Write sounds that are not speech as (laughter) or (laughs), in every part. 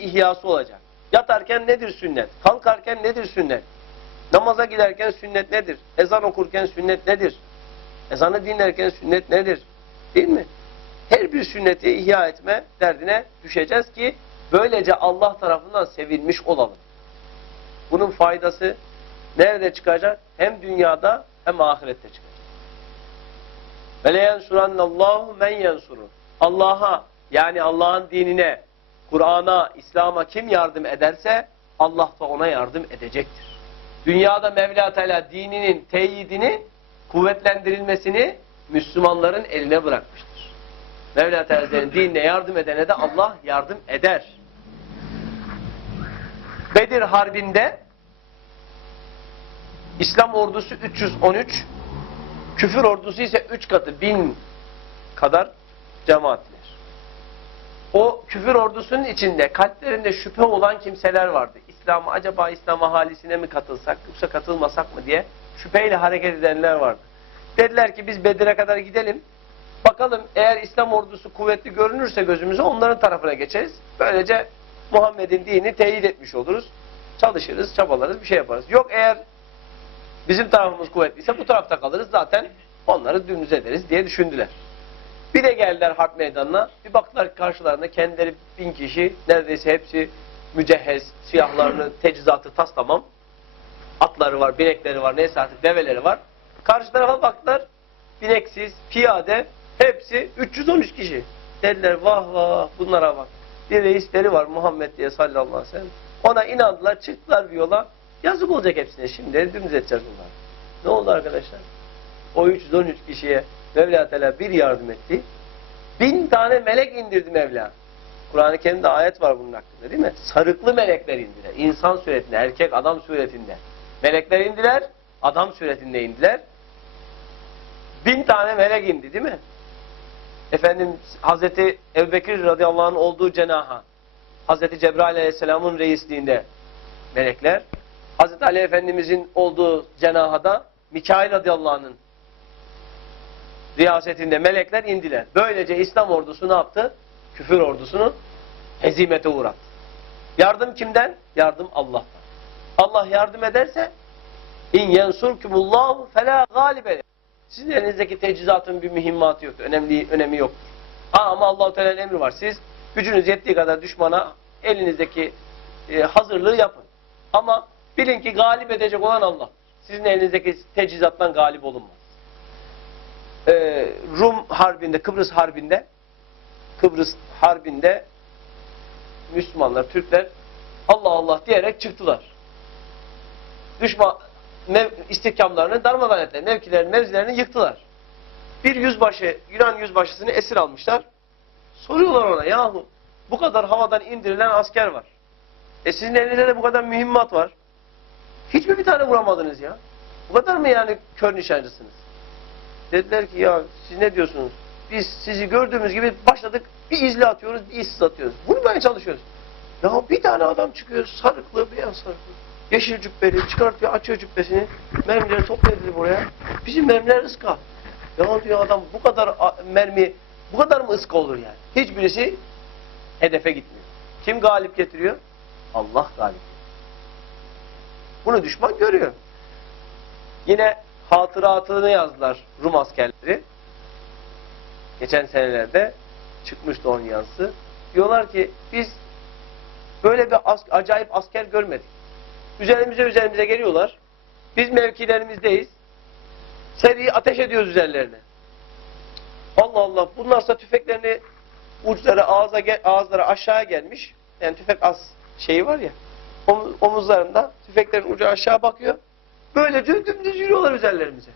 ihyası olacak. Yatarken nedir sünnet? Kalkarken nedir sünnet? Namaza giderken sünnet nedir? Ezan okurken sünnet nedir? Ezanı dinlerken sünnet nedir? Değil mi? Her bir sünneti ihya etme derdine düşeceğiz ki böylece Allah tarafından sevilmiş olalım. Bunun faydası nerede çıkacak? Hem dünyada hem ahirette çıkacak. Ve leyensurannallahu men yensuru. Allah'a yani Allah'ın dinine, Kur'an'a, İslam'a kim yardım ederse Allah da ona yardım edecektir. Dünyada Mevla Teala dininin teyidini, kuvvetlendirilmesini Müslümanların eline bırakmıştır. Mevla Teala'nın (laughs) dinine yardım edene de Allah yardım eder. Bedir Harbi'nde İslam ordusu 313, küfür ordusu ise 3 katı, 1000 kadar cemaatler. O küfür ordusunun içinde kalplerinde şüphe olan kimseler vardı. İslam'a acaba İslam ahalisine mi katılsak yoksa katılmasak mı diye şüpheyle hareket edenler vardı. Dediler ki biz Bedir'e kadar gidelim. Bakalım eğer İslam ordusu kuvvetli görünürse gözümüze onların tarafına geçeriz. Böylece Muhammed'in dinini teyit etmiş oluruz. Çalışırız, çabalarız, bir şey yaparız. Yok eğer bizim tarafımız kuvvetliyse bu tarafta kalırız zaten onları dümdüz ederiz diye düşündüler. Bir de geldiler harp meydanına. Bir baktılar karşılarında kendileri bin kişi, neredeyse hepsi mücehhez, siyahlarını, (clears throat) teçhizatı tas tamam. Atları var, binekleri var, neyse artık develeri var. Karşı tarafa baktılar, bineksiz, piyade, hepsi 313 kişi. Dediler vah vah bunlara bak. Bir reisleri var Muhammed diye sallallahu aleyhi ve sellem. Ona inandılar, çıktılar bir yola. Yazık olacak hepsine şimdi, dümdüz edeceğiz bunları. Ne oldu arkadaşlar? O 313 kişiye Mevla Teala bir yardım etti. Bin tane melek indirdi Mevla. Kur'an-ı Kerim'de ayet var bunun hakkında değil mi? Sarıklı melekler indiler. İnsan suretinde, erkek adam suretinde. Melekler indiler, adam suretinde indiler. Bin tane melek indi değil mi? Efendim Hazreti Ebubekir radıyallahu anh olduğu cenaha, Hazreti Cebrail aleyhisselamın reisliğinde melekler, Hazreti Ali Efendimizin olduğu cenahada Mikail radıyallahu anh'ın riyasetinde melekler indiler. Böylece İslam ordusu ne yaptı? Küfür ordusunu hezimete uğrattı. Yardım kimden? Yardım Allah'tan. Allah yardım ederse in yensurkumullahu fela galibe. Sizin elinizdeki teçhizatın bir mühimmatı yok. Önemli, önemi. Ha, ama Allah-u Teala'nın emri var. Siz gücünüz yettiği kadar düşmana elinizdeki e, hazırlığı yapın. Ama bilin ki galip edecek olan Allah. Sizin elinizdeki teçhizattan galip olunmaz. Rum harbinde, Kıbrıs harbinde Kıbrıs harbinde Müslümanlar, Türkler Allah Allah diyerek çıktılar. Düşman mev, istihkamlarını darmadan ettiler. Mevkilerini, mevzilerini yıktılar. Bir yüzbaşı, Yunan yüzbaşısını esir almışlar. Soruyorlar ona yahu bu kadar havadan indirilen asker var. E sizin elinizde de bu kadar mühimmat var. Hiç mi bir tane vuramadınız ya? Bu kadar mı yani kör nişancısınız? Dediler ki ya siz ne diyorsunuz? Biz sizi gördüğümüz gibi başladık bir izle atıyoruz, bir izsiz atıyoruz. Vurmaya çalışıyoruz. Ya bir tane adam çıkıyor sarıklı, beyaz sarıklı. Yeşil cübbeli çıkartıyor, açıyor cübbesini. Mermileri topluyor buraya. Bizim mermiler ıska. Ya diyor adam bu kadar mermi, bu kadar mı ıska olur yani? Hiçbirisi hedefe gitmiyor. Kim galip getiriyor? Allah galip. Bunu düşman görüyor. Yine hatıratını yazdılar Rum askerleri. Geçen senelerde çıkmıştı onun yazısı. Diyorlar ki biz böyle bir as acayip asker görmedik. Üzerimize üzerimize geliyorlar. Biz mevkilerimizdeyiz. Seri ateş ediyoruz üzerlerine. Allah Allah. Bunlarsa tüfeklerini uçları ağza ağızları aşağıya gelmiş. Yani tüfek az şeyi var ya. Omuz, omuzlarında tüfeklerin ucu aşağı bakıyor. Böylece dümdüz yürüyorlar üzerlerimize.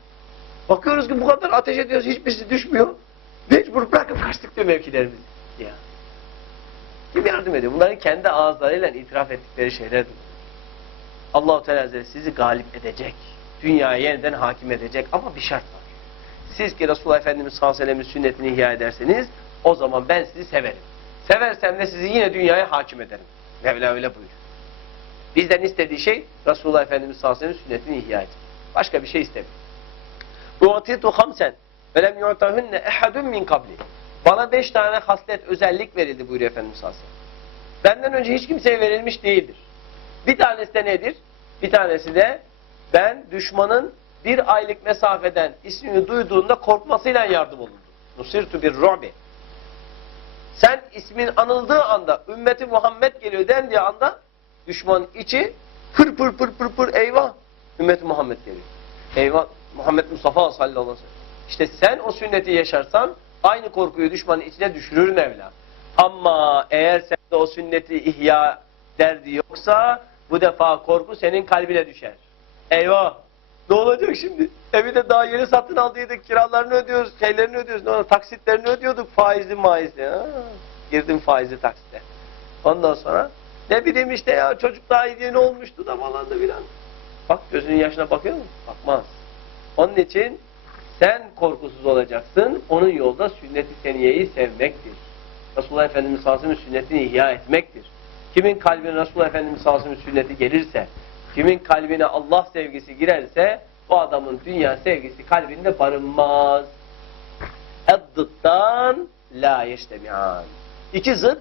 Bakıyoruz ki bu kadar ateş ediyoruz hiçbirisi düşmüyor. Mecbur bırakıp kaçtık diyor mevkilerimizi. Ya. Kim yardım ediyor? Bunların kendi ağızlarıyla itiraf ettikleri şeylerdir. Allah-u Teala Hazretleri sizi galip edecek. Dünyaya yeniden hakim edecek ama bir şart var. Siz ki Resulullah Efendimiz sallallahu aleyhi sünnetini ihya ederseniz o zaman ben sizi severim. Seversem de sizi yine dünyaya hakim ederim. Mevla öyle buyuruyor. Bizden istediği şey Resulullah Efendimiz sallallahu aleyhi ve sellem'in sünnetini ihya etmek. Başka bir şey istemiyor. U'titu hamsen ve lem yu'tahunne ehadun min kabli. Bana beş tane haslet özellik verildi buyuruyor Efendimiz sallallahu aleyhi ve sellem. benden önce hiç kimseye verilmiş değildir. Bir tanesi de nedir? Bir tanesi de ben düşmanın bir aylık mesafeden ismini duyduğunda korkmasıyla yardım olundu. Nusirtu bir ru'bi. Sen ismin anıldığı anda ümmeti Muhammed geliyor dendiği anda düşmanın içi pır pır pır pır pır eyvah ümmeti Muhammed geliyor. Eyvah Muhammed Mustafa sallallahu aleyhi ve sellem. İşte sen o sünneti yaşarsan aynı korkuyu düşmanın içine düşürür Mevla. Ama eğer sende o sünneti ihya derdi yoksa bu defa korku senin kalbine düşer. Eyvah! Ne olacak şimdi? Evi de daha yeni satın aldıydık. Kiralarını ödüyoruz, şeylerini ödüyoruz. Ne oldu? Taksitlerini ödüyorduk. Faizli maizli. Girdim faizli taksite. Ondan sonra ne bileyim işte ya çocuk daha yeni olmuştu da falan da filan. Bak gözünün yaşına bakıyor mu? Bakmaz. Onun için sen korkusuz olacaksın. Onun yolda sünnet-i seniyeyi sevmektir. Resulullah Efendimiz sallallahu sünnetini ihya etmektir. Kimin kalbine Resulullah Efendimiz sallallahu sünneti gelirse, kimin kalbine Allah sevgisi girerse, o adamın dünya sevgisi kalbinde barınmaz. Edduttan la yeştemi'an. İki zıt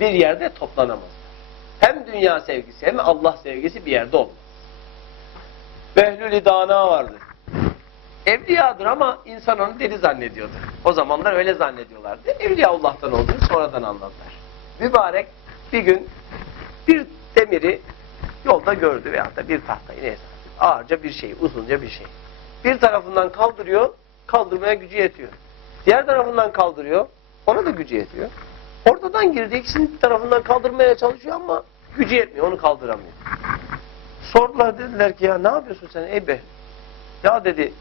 bir yerde toplanamaz. Hem dünya sevgisi hem Allah sevgisi bir yerde olmaz. Behlül-i Dana vardı. Evliyadır ama insan onu deli zannediyordu. O zamanlar öyle zannediyorlardı. Evliya Allah'tan olduğunu sonradan anladılar. Mübarek bir gün bir demiri yolda gördü veyahut da bir tahtayı neyse. Ağırca bir şey, uzunca bir şey. Bir tarafından kaldırıyor, kaldırmaya gücü yetiyor. Diğer tarafından kaldırıyor, ona da gücü yetiyor. Ortadan girdi, ikisinin tarafından kaldırmaya çalışıyor ama gücü yetmiyor, onu kaldıramıyor. Sordular dediler ki ya ne yapıyorsun sen ey be? Ya dedi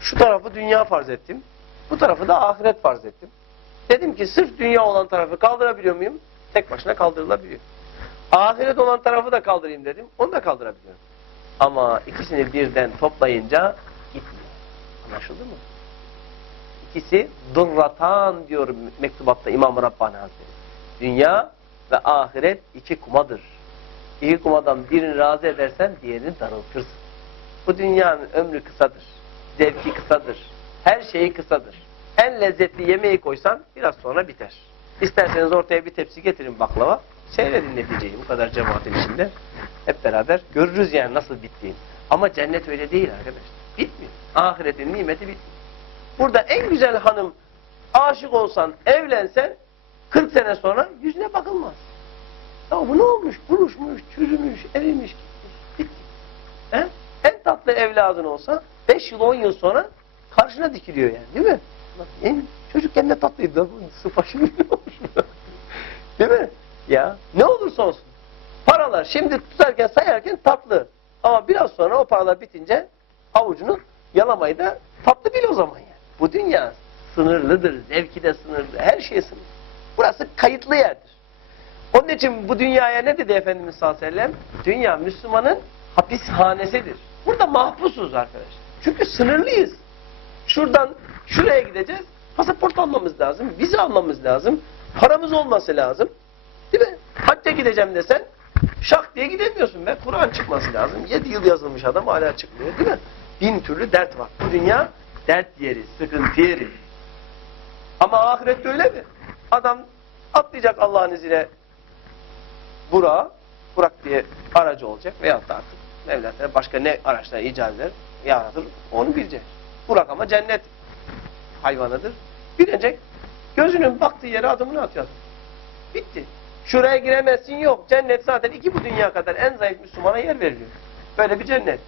şu tarafı dünya farz ettim. Bu tarafı da ahiret farz ettim. Dedim ki sırf dünya olan tarafı kaldırabiliyor muyum? Tek başına kaldırılabiliyor. Ahiret olan tarafı da kaldırayım dedim. Onu da kaldırabiliyorum. Ama ikisini birden toplayınca gitmiyor. Anlaşıldı mı? İkisi durratan diyor mektubatta İmam Rabbani Hazretleri. Dünya ve ahiret iki kumadır. İki kumadan birini razı edersen diğerini darıltırsın. Bu dünyanın ömrü kısadır. Zevki kısadır. Her şeyi kısadır. En lezzetli yemeği koysan biraz sonra biter. İsterseniz ortaya bir tepsi getirin baklava. Seyredin neticeyi bu kadar cemaatin içinde. Hep beraber görürüz yani nasıl bittiğini. Ama cennet öyle değil arkadaşlar. Bitmiyor. Ahiretin nimeti bitmiyor. Burada en güzel hanım aşık olsan, evlensen 40 sene sonra yüzüne bakılmaz. Ya bu ne olmuş? Buruşmuş, çürümüş, erimiş. He? En tatlı evladın olsa 5 yıl 10 yıl sonra karşına dikiliyor yani değil mi? En, çocukken ne tatlıydı da bu sıfa şimdi ne olmuş? (laughs) Değil mi? Ya ne olursa olsun. Paralar şimdi tutarken sayarken tatlı. Ama biraz sonra o paralar bitince avucunu yalamayı da tatlı bil o zaman yani. Bu dünya sınırlıdır. Zevki de sınırlı. Her şey sınırlı. Burası kayıtlı yerdir. Onun için bu dünyaya ne dedi Efendimiz sallallahu aleyhi ve sellem? Dünya Müslümanın hapishanesidir. Burada mahpusuz arkadaşlar. Çünkü sınırlıyız. Şuradan şuraya gideceğiz. Pasaport almamız lazım. Vize almamız lazım. Paramız olması lazım. Değil mi? Hacca gideceğim desen şak diye gidemiyorsun be. Kur'an çıkması lazım. 7 yıl yazılmış adam hala çıkmıyor değil mi? Bin türlü dert var. Bu dünya dert yeri, sıkıntı yeri. Ama ahirette öyle mi? Adam atlayacak Allah'ın izniyle Burak'a, Burak diye aracı olacak veyahut da artık Mevla'da başka ne araçlar icat eder, yaratır onu bilecek. Burak ama cennet hayvanıdır. Bilecek. Gözünün baktığı yere adımını atıyor. Bitti. Şuraya giremezsin yok. Cennet zaten iki bu dünya kadar en zayıf Müslümana yer veriliyor. Böyle bir cennet.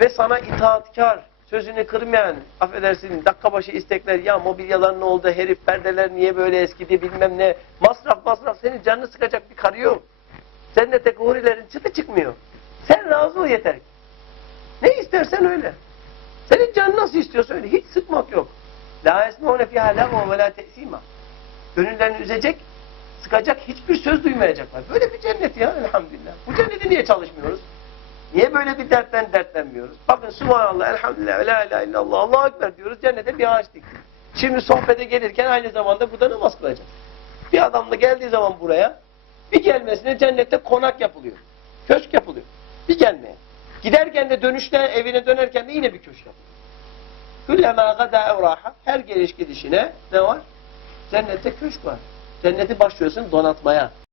Ve sana itaatkar, sözünü kırmayan, affedersin dakika başı istekler, ya mobilyalar ne oldu, herif perdeler niye böyle eskidi bilmem ne. Masraf masraf senin canını sıkacak bir karı yok. Cennete hurilerin çıtı çıkmıyor. Sen razı ol yeter. Ne istersen öyle. Senin canın nasıl istiyorsa öyle. Hiç sıkmak yok. La esmûne fîhâ levâ ve lâ te'sîmâ. Gönüllerini üzecek, sıkacak hiçbir söz duymayacaklar. Böyle bir cennet ya elhamdülillah. Bu cenneti niye çalışmıyoruz? Niye böyle bir dertten dertlenmiyoruz? Bakın subhanallah, elhamdülillah, la ilahe illallah, Allahu Ekber diyoruz. Cennete bir ağaç diktik. Şimdi sohbete gelirken aynı zamanda burada namaz kılacak. Bir adam da geldiği zaman buraya bir gelmesine cennette konak yapılıyor. Köşk yapılıyor. Bir gelmeye. Giderken de dönüşte evine dönerken de yine bir köşk yapılıyor. Küllemâ gada evraha her geliş gidişine ne var? Cennette köşk var. Cenneti başlıyorsun donatmaya.